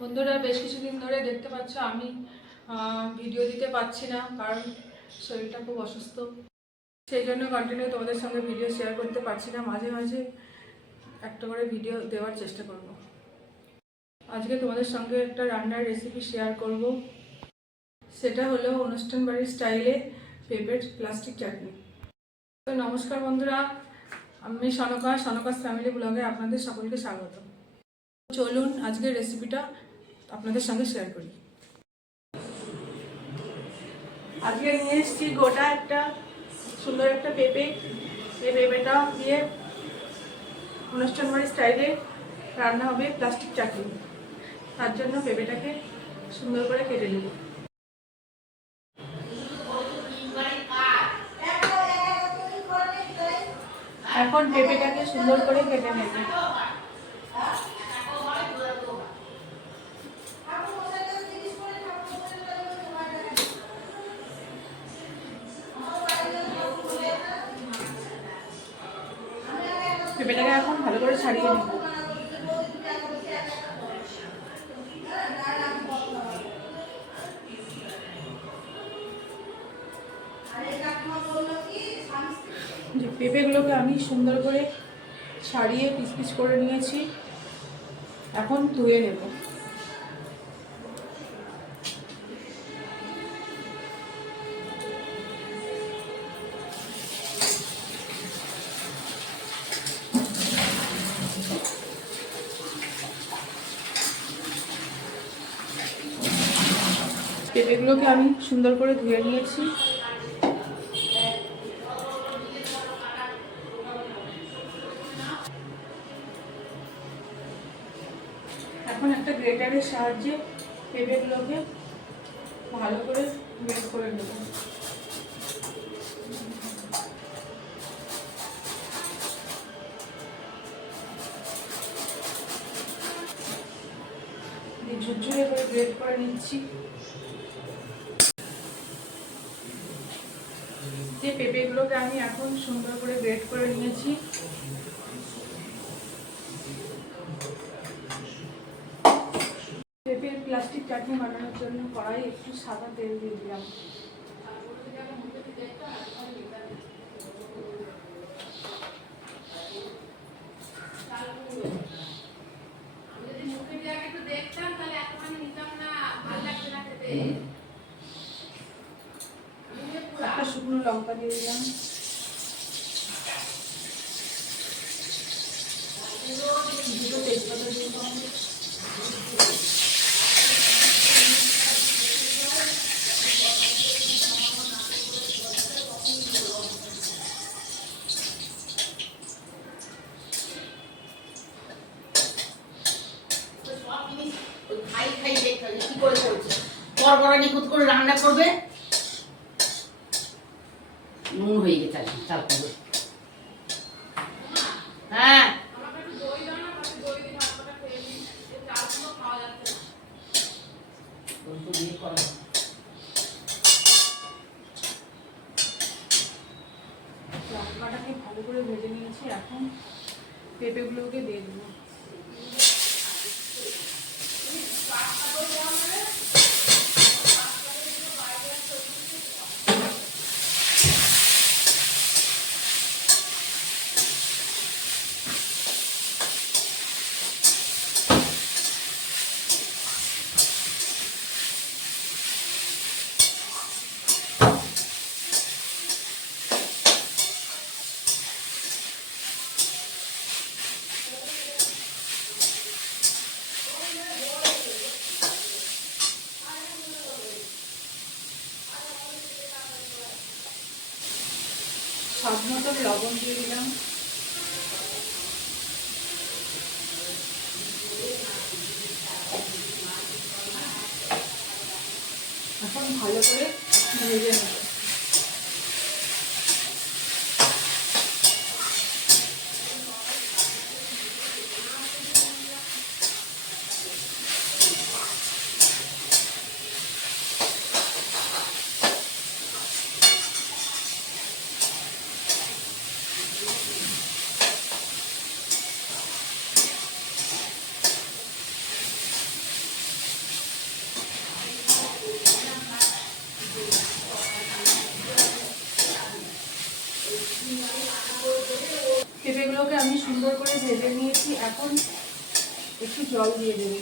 বন্ধুরা বেশ কিছুদিন ধরে দেখতে পাচ্ছ আমি ভিডিও দিতে পারছি না, কারণ শরীরটা খুব অসুস্থ। সেই জন্য কন্টিনিউ তোমাদের সঙ্গে ভিডিও শেয়ার করতে পারছি না। মাঝে মাঝে একটা করে ভিডিও দেওয়ার চেষ্টা করব। আজকে তোমাদের সঙ্গে একটা রান্নার রেসিপি শেয়ার করব। সেটা হলো অনুষ্ঠান বাড়ির স্টাইলে পেঁপের প্লাস্টিক চাটনি। তো নমস্কার বন্ধুরা, আমি সনকাস ফ্যামিলি ব্লগে আপনাদের সকলকে স্বাগত। চলুন আজকের রেসিপিটা আপনাদের সঙ্গে শেয়ার করি। আজকে নিয়ে এসেছি গোটা একটা সুন্দর একটা পেঁপে। এই পেঁপেটা দিয়ে অনুষ্ঠান বাড়ির স্টাইলে রান্না হবে প্লাস্টিক চাটনি। তার জন্য পেঁপেটাকে সুন্দর করে কেটে নেব। এখন পেঁপেটাকে সুন্দর করে কেটে নেব। পেঁপেটাকে এখন ভালো করে ছাড়িয়ে নেব। যে পেঁপেগুলোকে আমি সুন্দর করে ছাড়িয়ে পিস পিস করে নিয়েছি, এখন ধুয়ে নেব। পেঁপেগুলোকে আমি সুন্দর করে ধুয়ে নিয়েছি। এখন একটা গ্রেটারের সাহায্যে পেঁপেগুলোকে ভালো করে গ্রেট করে নেব। ঝুরঝুরে করে গ্রেট করে নিচ্ছি। যে পেঁপেগুলোকে আমি এখন সুন্দর করে গ্রেট করে নিয়েছি, পেঁপের প্লাস্টিক চাটনি বানানোর জন্য কড়াই একটু সাদা তেল দিয়ে দিলাম। একটা শুকনো লঙ্কা দিয়ে দিলাম। দুটো তেজপাতা দিয়ে দিলাম। নিখুঁত করে রান্না করবে, নুন হয়ে গেছে তারপরে। হ্যাঁ লঙ্কাটাকে ভালো করে ভেজে নিয়েছি, এখন পেঁপেগুলোকে দিয়ে দেবো। স্বাদ মতো লবণ দিয়ে দিলাম। এখন ভালো করে ভেজে নেব। ভেজে নিয়েছি, এখন একটু জল দিয়ে দেবো।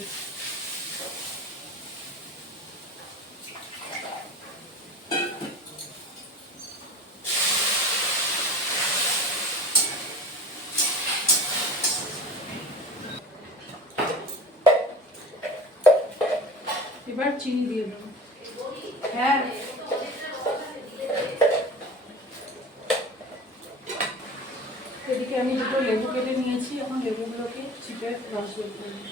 এবার চিনি দিয়ে দেবো। হ্যাঁ, এদিকে আমি দুটো লেবু কেটে নিয়েছি, এখন লেবুগুলোকে চিপে রস বের করবো।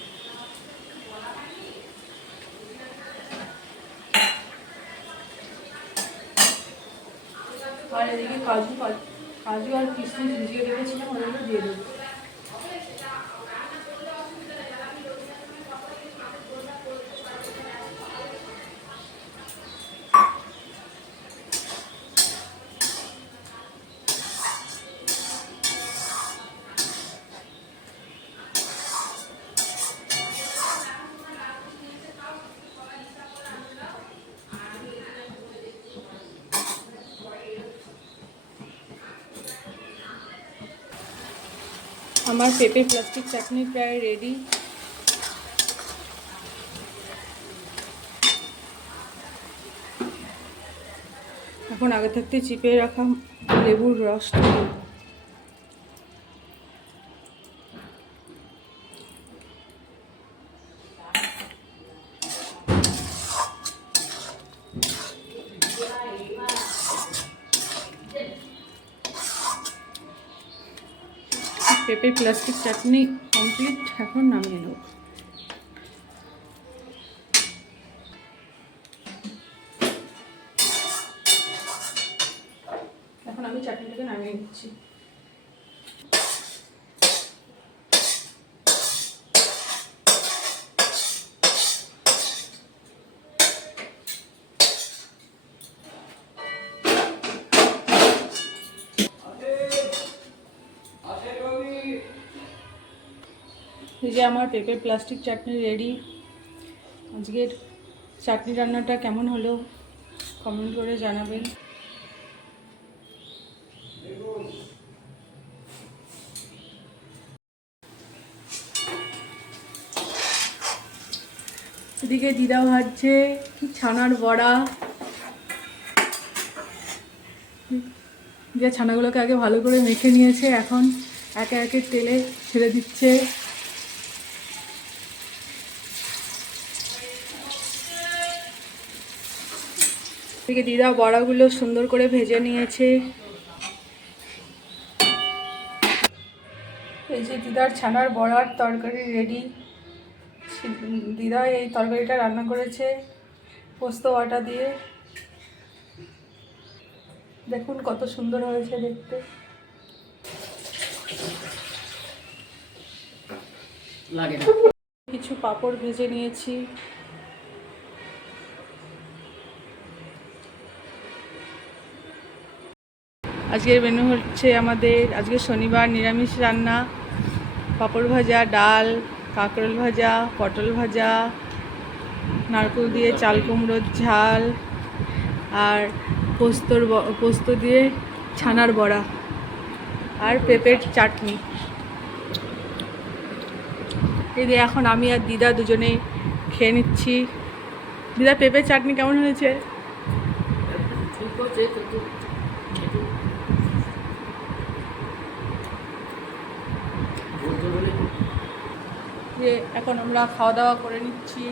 আর এদিকে কাজু আর কিশমিশ ভিজিয়ে রেখেছিলাম, ওগুলো দিয়ে দেবো। আমার পেঁপে প্লাস্টিক চাটনি প্রায় রেডি। এখন আগে থাকতে চিপে রাখা লেবুর রস দেব। পেঁপে প্লাস্টিক চাটনি কমপ্লিট, এখন নামিয়ে নেব। এখন আমি চাটনিটাকে নামিয়ে নিচ্ছি। এই যে আমার পেঁপে প্লাস্টিক চাটনি রেডি। আজকের চাটনি রান্নাটা কেমন হলো কমেন্ট করে জানাবেন। এদিকে দিদা ভাজছে ছানার বড়া। যে ছানাগুলোকে আগে ভালো করে মেখে নিয়েছে, এখন একে একে তেলে ছেড়ে দিচ্ছে। এদিকে দিদা বড়াগুলো সুন্দর করে ভেজে নিয়েছে। এই যে দিদার ছানার বড়ার তরকারি রেডি। দিদা এই তরকারিটা রান্না করেছে পোস্ত বাটা দিয়ে। দেখুন কত সুন্দর হয়েছে দেখতে। কিছু পাঁপড় ভেজে নিয়েছি। আজকের মেনু হচ্ছে আমাদের আজকে শনিবার নিরামিষ রান্না। পাঁপড় ভাজা, ডাল, কাঁকরোল ভাজা, পটল ভাজা, নারকেল দিয়ে চাল কুমড়োর ঝাল, আর পোস্ত দিয়ে ছানার বড়া, আর পেঁপের চাটনি। এই যে এখন আমি আর দিদা দুজনে খেয়ে নিচ্ছি। দিদা পেঁপের চাটনি কেমন হয়েছে? যে এখন আমরা খাওয়া দাওয়া করে নিচ্ছি।